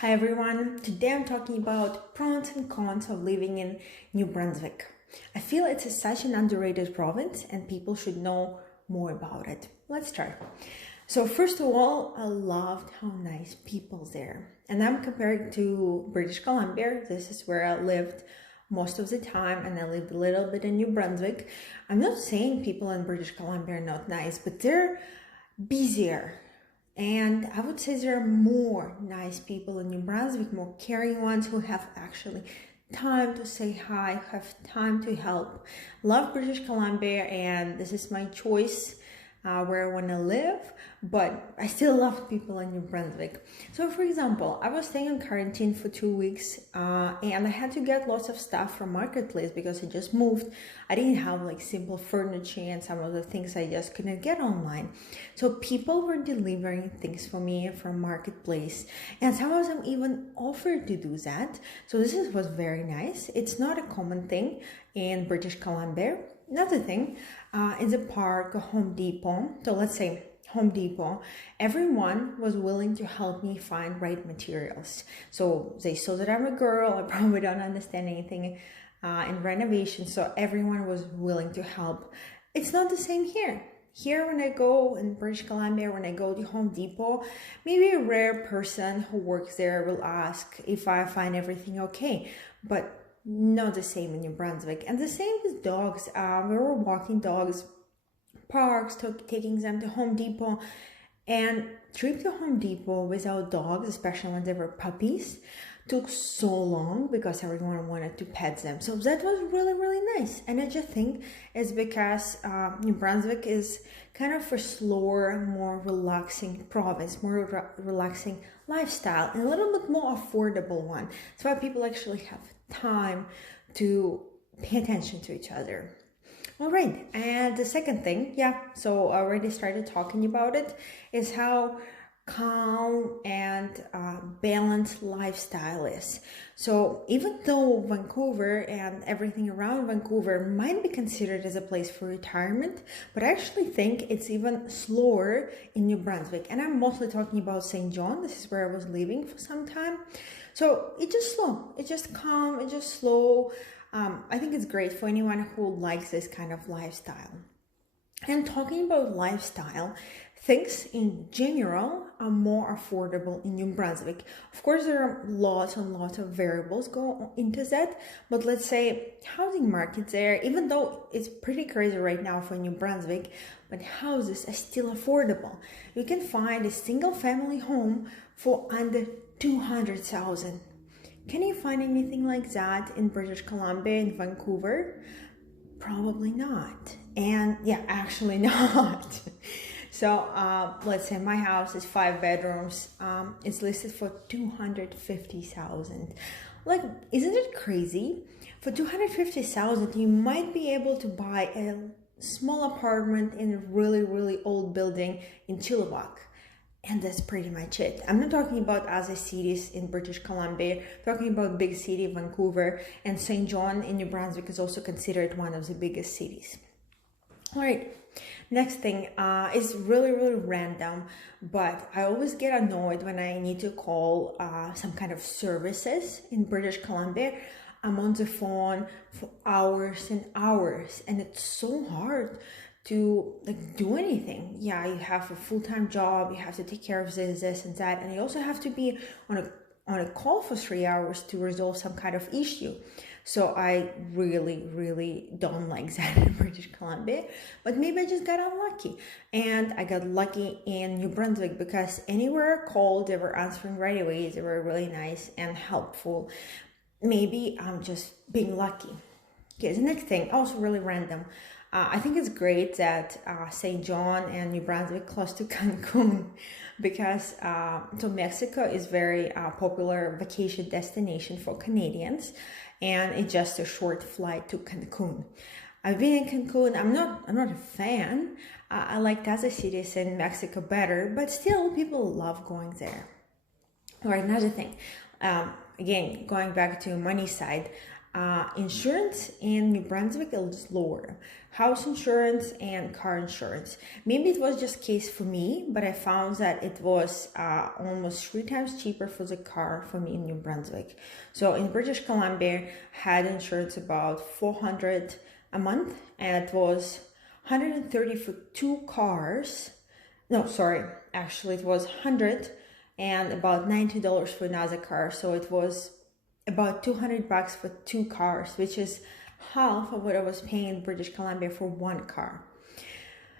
Hi everyone, today I'm talking about pros and cons of living in New Brunswick. I feel it's such an underrated province and people should know more about it. Let's start. So first of all, I loved how nice people's there. And I'm comparing to British Columbia. This is where I lived most of the time and I lived a little bit in New Brunswick. I'm not saying people in British Columbia are not nice, but they're busier. And I would say there are more nice people in New Brunswick, more caring ones who have actually time to say hi, have time to help. Love British Columbia, and this is my choice where I want to live, but I still love people in New Brunswick. So for example, I was staying in quarantine for 2 weeks and I had to get lots of stuff from Marketplace because I just moved. I didn't have like simple furniture and some of the things I just couldn't get online. So people were delivering things for me from Marketplace, and some of them even offered to do that. So was very nice. It's not a common thing in British Columbia. Another thing, in the park, Home Depot, so let's say Home Depot, everyone was willing to help me find right materials. So they saw that I'm a girl, I probably don't understand anything in renovation, so everyone was willing to help. It's not the same here. Here, when I go in British Columbia, when I go to Home Depot, maybe a rare person who works there will ask if I find everything okay, but not the same in New Brunswick. And the same with dogs. We were walking dogs, parks, taking them to Home Depot, and trip to Home Depot without dogs, especially when they were puppies, took so long because everyone wanted to pet them. So that was really, really nice. And I just think it's because New Brunswick is kind of a slower, more relaxing province, more relaxing lifestyle, and a little bit more affordable one. That's why people actually have time to pay attention to each other. All right, and the second thing, so I already started talking about it, is how calm and balanced lifestyle is. So even though Vancouver and everything around Vancouver might be considered as a place for retirement, but I actually think it's even slower in New Brunswick. And I'm mostly talking about St. John. This is where I was living for some time. So it's just slow, it's just calm, it's just slow. I think it's great for anyone who likes this kind of lifestyle. And talking about lifestyle, things in general are more affordable in New Brunswick. Of course, there are lots and lots of variables go into that, but let's say housing market there, even though it's pretty crazy right now for New Brunswick, but houses are still affordable. You can find a single family home for under 200,000. Can you find anything like that in British Columbia, in Vancouver? Probably not. And actually not. So let's say my house is 5 bedrooms. It's listed for 250,000. Like, isn't it crazy? For 250,000, you might be able to buy a small apartment in a really, really old building in Chilliwack. And that's pretty much it. I'm not talking about other cities in British Columbia, talking about big city, Vancouver, and St. John in New Brunswick is also considered one of the biggest cities. All right, next thing is really, really random, but I always get annoyed when I need to call some kind of services in British Columbia. I'm on the phone for hours and hours, and it's so hard to do anything. You have a full-time job, you have to take care of this and that, and you also have to be on a call for 3 hours to resolve some kind of issue. So I really, really don't like that in British Columbia, but maybe I just got unlucky. And I got lucky in New Brunswick because anywhere I called, they were answering right away. They were really nice and helpful. Maybe I'm just being lucky. Okay, the next thing, also really random. I think it's great that St. John and New Brunswick close to Cancun because so Mexico is very popular vacation destination for Canadians, and it's just a short flight to Cancun. I've been in Cancun. I'm not a fan. I like other cities in Mexico better, but still people love going there. All right, another thing. Again, going back to money side. insurance in New Brunswick is lower. House insurance and car insurance. Maybe it was just case for me, but I found that it was almost 3 times cheaper for the car for me in New Brunswick. So in British Columbia, had insurance about $400 a month, and it was $130 for 2 cars. No, sorry, actually it was $100 and about $90 for another car. So it was about $200 for 2 cars, which is half of what I was paying in British Columbia for 1 car.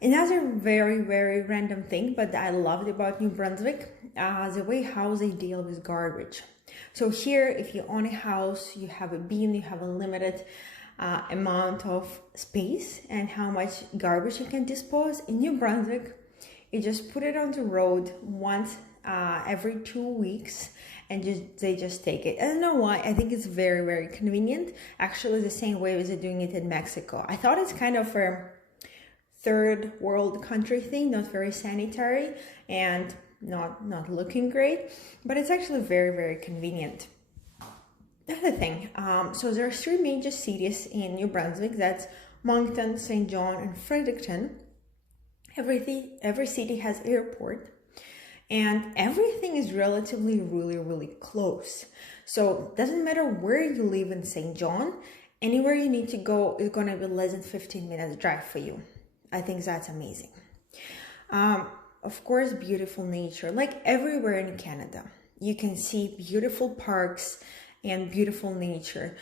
Another very, very random thing, but I loved about New Brunswick, the way how they deal with garbage. So here, if you own a house, you have a bin, you have a limited amount of space and how much garbage you can dispose. In New Brunswick, you just put it on the road once every 2 weeks, and they just take it. I don't know why. I think it's very, very convenient. Actually, the same way as they're doing it in Mexico. I thought it's kind of a third world country thing, not very sanitary and not looking great, but it's actually very, very convenient. Another thing, so there are 3 major cities in New Brunswick. That's Moncton, St. John, and Fredericton. Every city has airport, and everything is relatively really close. So it doesn't matter where you live in St. John, anywhere you need to go is going to be less than 15 minutes drive for you. I think that's amazing. Of course, beautiful nature, like everywhere in Canada. You can see beautiful parks and beautiful nature.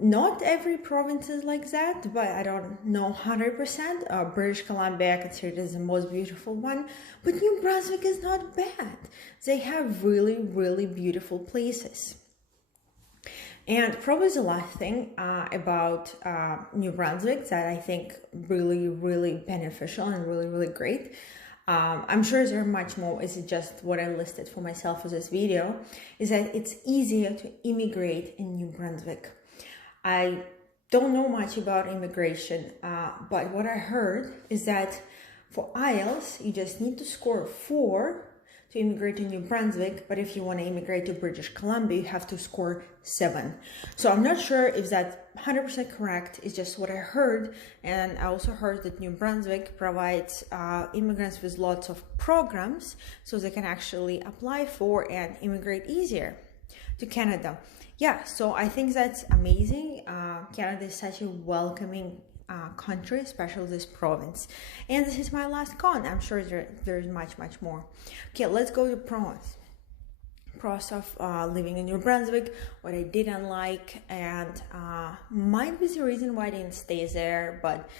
Not every province is like that, but I don't know 100%. British Columbia, I consider is the most beautiful one, but New Brunswick is not bad. They have really beautiful places. And probably the last thing about New Brunswick that I think really beneficial and really great. I'm sure there are much more, it's just what I listed for myself for this video, is that it's easier to immigrate in New Brunswick. I don't know much about immigration, but what I heard is that for IELTS, you just need to score 4 to immigrate to New Brunswick, but if you want to immigrate to British Columbia, you have to score 7. So I'm not sure if that's 100% correct. It's just what I heard, and I also heard that New Brunswick provides immigrants with lots of programs, so they can actually apply for and immigrate easier to Canada. Yeah, so I think that's amazing. Canada is such a welcoming country, especially this province. And this is my last con. I'm sure there's much more. Okay, let's go to pros. Pros of living in New Brunswick, what I didn't like, and might be the reason why I didn't stay there, but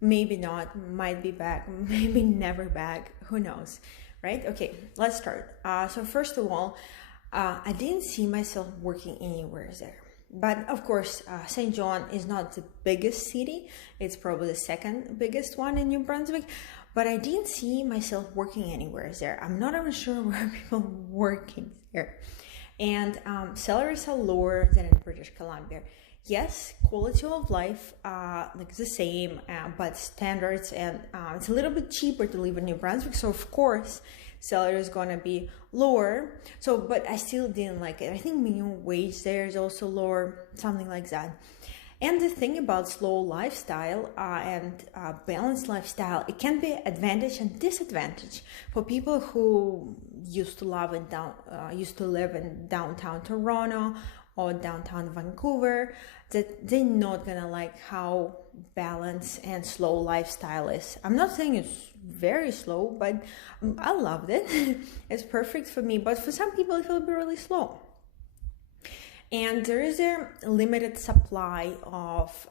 maybe not, might be back, maybe never back, who knows, right? Okay, let's start. So first of all, I didn't see myself working anywhere there. But of course, St. John is not the biggest city. It's probably the second biggest one in New Brunswick. But I didn't see myself working anywhere there. I'm not even sure where people are working there. And salaries are lower than in British Columbia. Yes, quality of life like the same, but standards, and it's a little bit cheaper to live in New Brunswick. So of course, salary is going to be lower. So, but I still didn't like it. I think minimum wage there is also lower, something like that. And the thing about slow lifestyle and balanced lifestyle, it can be advantage and disadvantage for people who used to live in downtown Toronto or downtown Vancouver, that they're not gonna like how balanced and slow lifestyle is. I'm not saying it's very slow, but I loved it. It's perfect for me, but for some people it will be really slow. And there is a limited supply of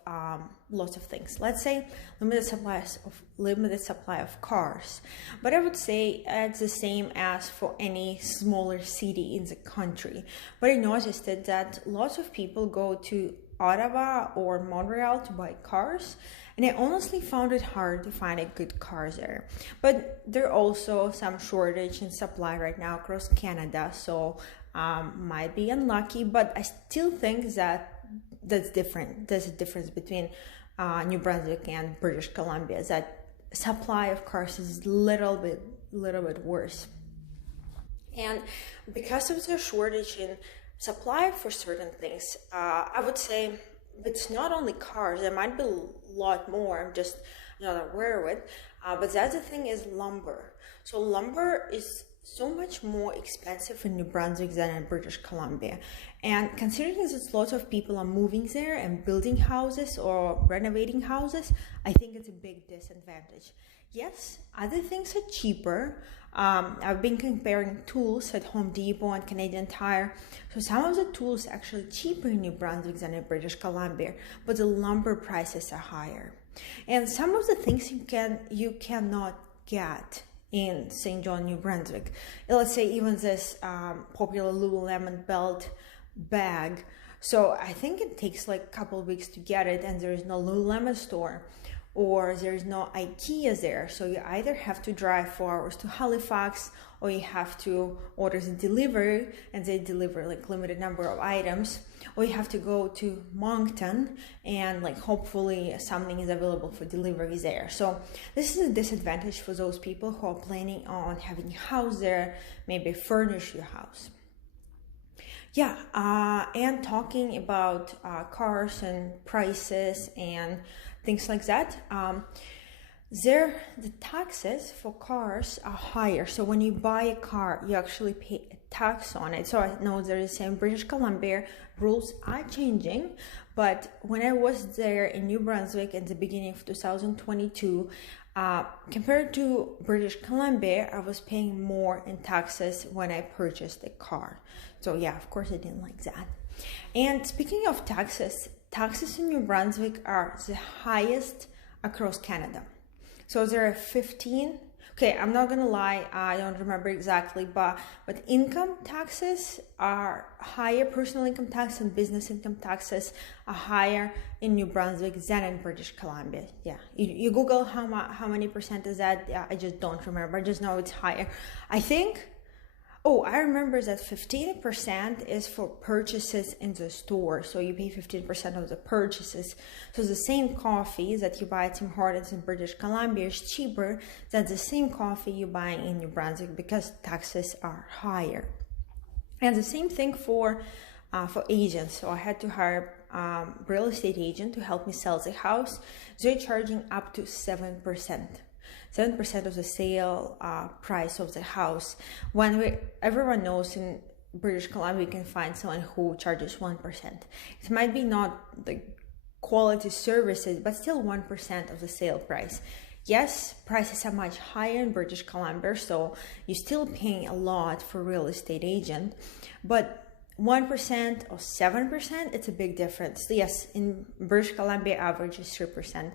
lots of things. Let's say limited supply of cars. But I would say it's the same as for any smaller city in the country. But I noticed that lots of people go to Ottawa or Montreal to buy cars, and I honestly found it hard to find a good car there. But there are also some shortage in supply right now across Canada, so might be unlucky, but I still think that's different. There's a difference between New Brunswick and British Columbia, that supply of cars is little bit worse. And because of the shortage in supply for certain things. I would say it's not only cars, there might be a lot more, I'm just not aware of it. But the other thing is lumber. So lumber is so much more expensive in New Brunswick than in British Columbia. And considering that lots of people are moving there and building houses or renovating houses, I think it's a big disadvantage. Yes, other things are cheaper. I've been comparing tools at Home Depot and Canadian Tire. So some of the tools are actually cheaper in New Brunswick than in British Columbia, but the lumber prices are higher. And some of the things you cannot get in St. John, New Brunswick. Let's say even this popular Lululemon belt bag. So I think it takes like a couple of weeks to get it, and there is no Lululemon store, or there's no IKEA there. So you either have to drive 4 hours to Halifax, or you have to order the delivery, and they deliver like limited number of items, or you have to go to Moncton and like hopefully something is available for delivery there. So this is a disadvantage for those people who are planning on having a house there, maybe furnish your house. Yeah, and talking about cars and prices and things like that, the taxes for cars are higher. So when you buy a car, you actually pay a tax on it. So I know there is in British Columbia, rules are changing, but when I was there in New Brunswick at the beginning of 2022, compared to British Columbia, I was paying more in taxes when I purchased a car. So yeah, of course I didn't like that. And speaking of taxes in New Brunswick are the highest across Canada. So there are 15. Okay, I'm not gonna lie, I don't remember exactly, but income taxes are higher. Personal income tax and business income taxes are higher in New Brunswick than in British Columbia. Yeah, you Google how many percent is that? Yeah, I just don't remember. I just know it's higher. I think. Oh, I remember that 15% is for purchases in the store. So you pay 15% of the purchases. So the same coffee that you buy at Tim Hortons in British Columbia is cheaper than the same coffee you buy in New Brunswick because taxes are higher. And the same thing for agents. So I had to hire a real estate agent to help me sell the house. They're charging up to 7%. 7% of the sale price of the house. When everyone knows in British Columbia you can find someone who charges 1%. It might be not the quality services, but still 1% of the sale price. Yes, prices are much higher in British Columbia, so you're still paying a lot for real estate agent, but 1% or 7%, it's a big difference. Yes, in British Columbia average is 3%.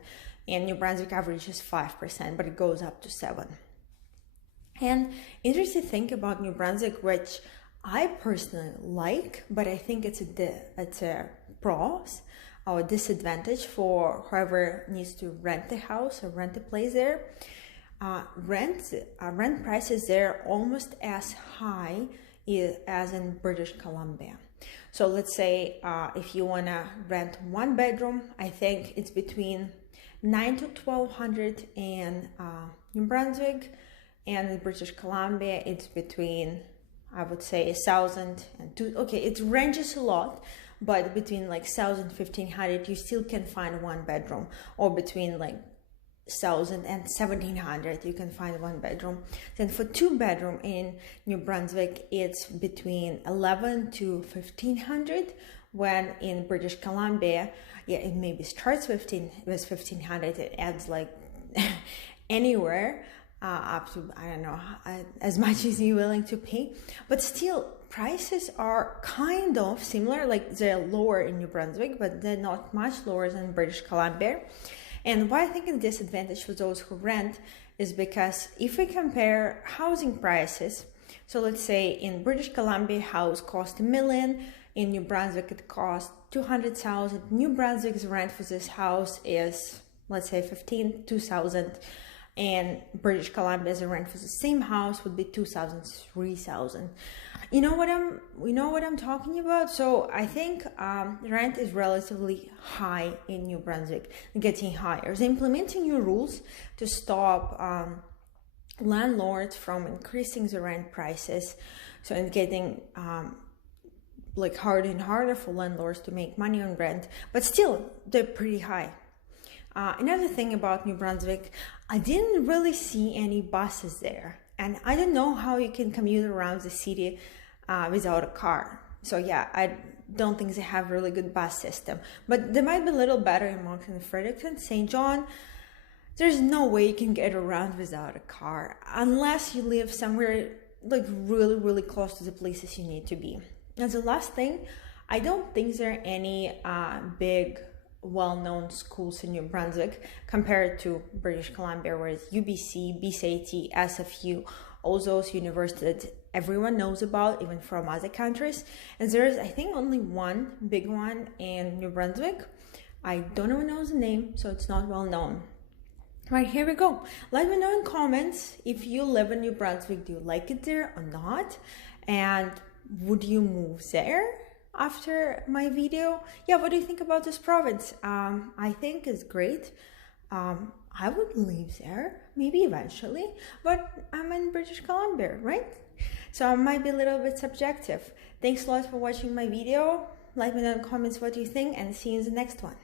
And New Brunswick average is 5%, but it goes up to 7%. And interesting thing about New Brunswick, which I personally like, but I think it's a pros or disadvantage for whoever needs to rent a house or rent a place there. Rent prices there almost as high as in British Columbia. So let's say if you wanna rent 1 bedroom, I think it's between $900 to $1,200 in New Brunswick, and in British Columbia it's between, I would say, $1,000 and $2,000. Okay, it ranges a lot, but between like $1,000 $1,500 you still can find 1 bedroom, or between like $1,000 and $1,700 you can find 1 bedroom. Then for 2 bedroom in New Brunswick it's between $1,100 to $1,500, when in British Columbia, yeah, it maybe starts with $1,500. It adds like anywhere up to, I don't know, as much as you're willing to pay. But still, prices are kind of similar. Like they're lower in New Brunswick, but they're not much lower than British Columbia. And why I think it's a disadvantage for those who rent is because if we compare housing prices, so let's say in British Columbia, house cost $1 million. In New Brunswick, it costs $200,000. New Brunswick's rent for this house is, let's say, $2,000, and British Columbia's rent for the same house would be $2,000, $3,000. You know what I'm talking about? So I think rent is relatively high in New Brunswick, getting higher. They're implementing new rules to stop landlords from increasing the rent prices, so and getting like harder and harder for landlords to make money on rent, but still they're pretty high. Another thing about New Brunswick, I didn't really see any buses there, and I don't know how you can commute around the city without a car. So yeah, I don't think they have a really good bus system, but they might be a little better in Moncton and Fredericton. St. John, there's no way you can get around without a car unless you live somewhere like really close to the places you need to be. And the last thing, I don't think there are any big well-known schools in New Brunswick compared to British Columbia, whereas UBC, BCIT, SFU, all those universities that everyone knows about, even from other countries. And there's, I think, only one big one in New Brunswick. I don't even know the name, so it's not well known. Right, here we go. Let me know in comments if you live in New Brunswick. Do you like it there or not? And would you move there after my video? Yeah, what do you think about this province? I think it's great. I would live there, maybe eventually, but I'm in British Columbia, right? So I might be a little bit subjective. Thanks a lot for watching my video. Let me know in the comments what you think, and see you in the next one.